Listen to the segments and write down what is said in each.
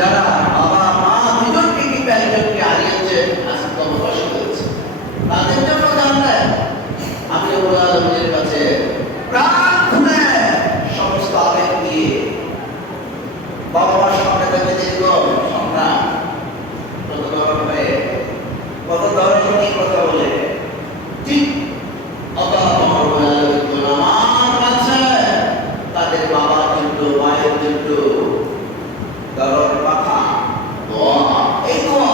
যারা বাবা মা দুজনকে কিংবা একজনকে হারিয়েছে, আজকে অবকাশ হয়েছে, তাদের জন্য জানলেন আমি রব্বুল আলামিনের কাছে প্রার্থনা সমস্ত আবেগ দিয়ে বাবা মার সামনে থেকে দীর্ঘ সংগ্রাম কত ধরন হয়ে কত ধরন নিয়ে কথা বলে ঠিক আল্লাহ রব্বুল আলামিন আমার কাছে তাদের বাবার জন্য মায়ের জন্য দরদ পাঠা দোয়া, এই দোয়া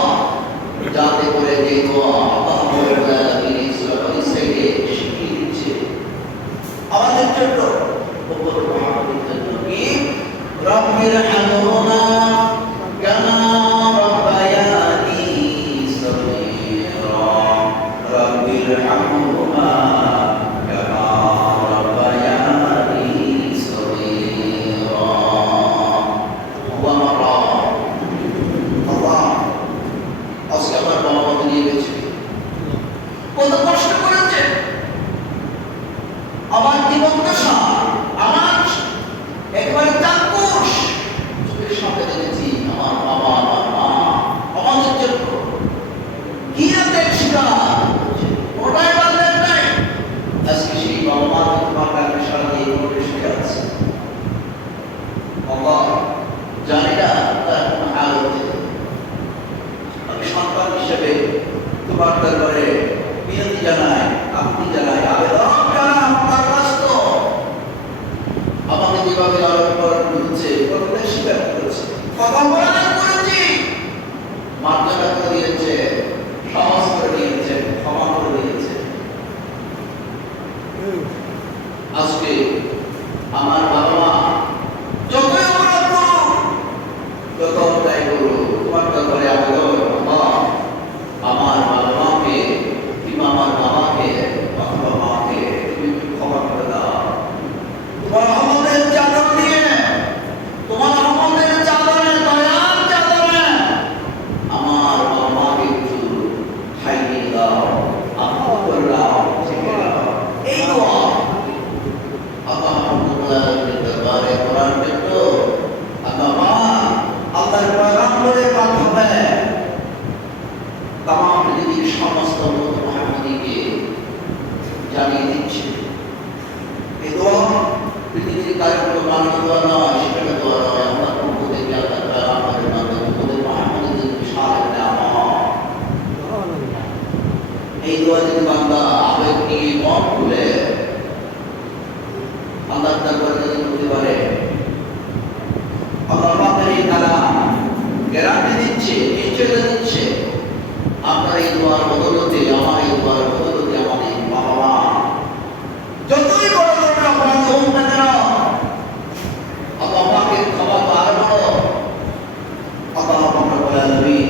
যাতে করে যে দোয়া আল্লাহ রব্বুল আলামিন সূরা ইসরাঈলে শিখিয়ে দিচ্ছে আমাদের জন্য উপর মুহাম্মদের জন্য কি রব্বির হামহুমা কামা রাব্বায়ানি সগীরা রব্বির হামহুমা কামা রাব্বায়ানি সগীরা। আল্লাহ আজকে আমার বাবা মাকে নিয়ে গেছে, কত কষ্ট করেছে, আমার জীবন দশা আমার একবারে চাক্ষুষ চোখের সামনে দেখেছি আমার বাবা আমার মা আমাদের জন্য কি রাতের শিকার ওটাই বাঁধলেন নাই। আজকে সেই বাবা মা তোমার কাছে সারা দিয়ে ঘুরে শুয়ে আছে। বাবা জানি না তার কোন হালতে, আমি সন্তান হিসেবে তোমার দরবারে বিনতি জানাই, আপনি জানাই, আবেদন জানাই আমার কাছে আমাকে যেভাবে লালন পালন করেছে, প্রত্যেক স্বীকার করেছে, কথা বলা করেছি, মার্জনা করে দিয়েছে, সহজ করে দিয়েছে, ক্ষমা করে দিয়েছে। আজকে আমার বাবা মা যতই অপরাধ করুক, যত অন্যায় করুক, তোমার দরবারে আবেদন আমার বাবা মাকে কিংবা আমার বাবাকে অথবা মাকে তুমি ক্ষমা করে দাও। তোমার রহমতের চাদর দিয়ে, তোমার রহমতের চাদরে, দয়ার চাদরে আমার বাবা মাকে একটু ঠাই দিয়ে দাও, আপন করে দাও, ছেড়ে দাও। এই দোয়া আল্লাহ রব্বুল আলামিনের দরবারে করার জন্য আল্লাহ আল্লাহর পয়গম্বরের মাধ্যমে তামাম পৃথিবীর সমস্ত মুহাম্মদীকে জানিয়ে দিচ্ছে। এই দোয়া পৃথিবীর কারো কোনো মানব দোয়া নয়, সেখানে দোয়া নয়, আল্লাহ পক্ষ থেকে আল্লাহ তাআলা আমাদের মাধ্যমে আমাদের মুহাম্মদীদের বিশাল একটা আমল। এই দোয়া যদি বান্দা আবেগ নিয়ে মন খুলে আল্লাহর দরবারে যদি বলতে পারে, আল্লাহ পাকের এই কালাম গ্যারান্টি দিচ্ছে, নিশ্চয়তা দিচ্ছে আপনার এই দোয়ার বদৌলতে, আমার এই দোয়ার বদৌলতে আমাদের বাবা মা যতই বড় ধরনের অপরাধ হোক না কেন আল্লাহ পাকের ক্ষমা তো আরো বড়। আল্লাহ রব্বুল আলামিন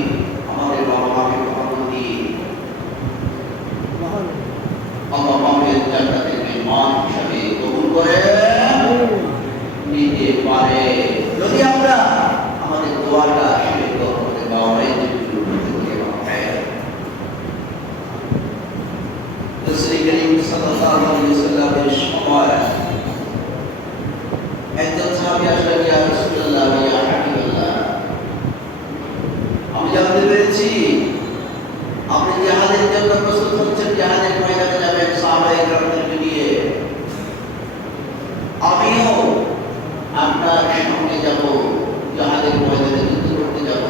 আমাদের বাবা মাকে ক্ষমা করে দিয়ে আল্লাহ পাকের জান্নাতের মেহমান হিসাবে কবুল করে নিতে পারে যদি আমরা আমাদের দোয়াটা শিরক করতে পারি। রাসূল করিম সাল্লাল্লাহু আলাইহি ওয়াসাল্লামের সময় একজন সাহাবী আসলেন, ইয়া রাসূলুল্লাহ ইয়া হাবিবাল্লাহ, আমি জানতে পেরেছি আপনি জিহাদের জন্য প্রস্তুত হচ্ছেন, জিহাদের ময়দানে যাবেন সাহাবায়ে কেরামদেরকে নিয়ে, আমিও আপনার সঙ্গে যাব, জিহাদের ময়দানে যুদ্ধ করতে যাব।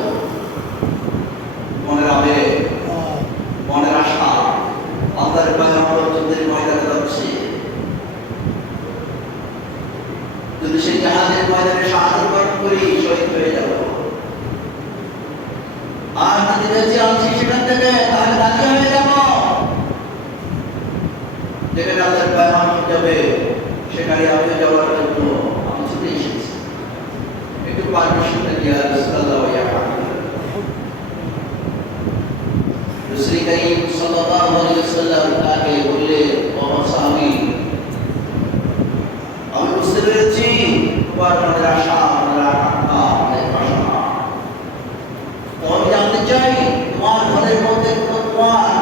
মনের আবেগ, মনের আশা, আল্লাহর পয়গম্বর যুদ্ধের ময়দানে যাচ্ছে, যদি সেই জিহাদের ময়দানে শাহাদাত বরণ করি শহীদ হয়ে যাব, আর যদি বেঁচে আছি সেখান থেকে তাহলে দাঁড়িয়ে হয়ে যাব। যেখানে আল্লাহর পয়গম্বর যাবে সেখানে আমি যাওয়ার জন্য আমি ছুটে এসেছি, একটু পারমিশন দিয়া রাসূলুল্লাহ ইয়া হাবিবাল্লাহ। রাসূল করিম সাল্লাল্লাহু আলাইহি ওয়াসাল্লাম তাকে বললেন, ও সাহাবী, আমি বুঝতে পেরেছি তোমার মনের আশা, মনের আকাঙ্ক্ষা, মনের বাসনা। আমি জানতে চাই তোমার ঘরের মধ্যে তোমার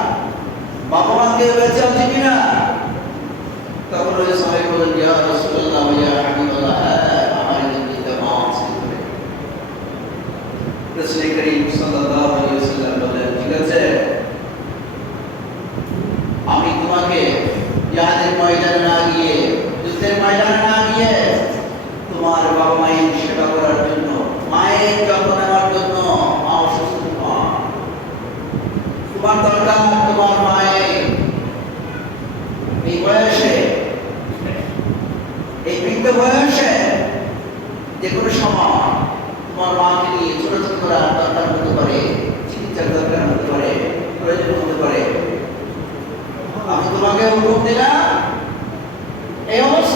বাবা মাকে বেঁচে আছে কিনা। তখন ওই সাহাবী বললেন, ইয়া রাসূলুল্লাহ ইয়া হাবিবাল্লাহ, আমার রাসূল করিম সাল্লাল্লাহু আলাইহি ওয়াসাল্লাম বলেন, ঠিক আছে, আমি তোমাকে জিহাদের ময়দানে না গিয়ে, যুদ্ধের ময়দানে না গিয়ে তোমার বাবা মায়ের সেবা করার জন্য, মায়ের যত্ন নেওয়ার জন্য, মা অসুস্থ, তোমার দরকার তোমার মায়ের এই বয়সে, এই বৃদ্ধ বয়সে যে কোনো সময় তোমার মাকে নিয়ে ছোটাছুটি করার দরকার হতে পারে, চিকিৎসার দরকার হতে পারে, প্রয়োজন হতে পারে। আমি তোমাকে হুকুম দিলাম এই অবস্থা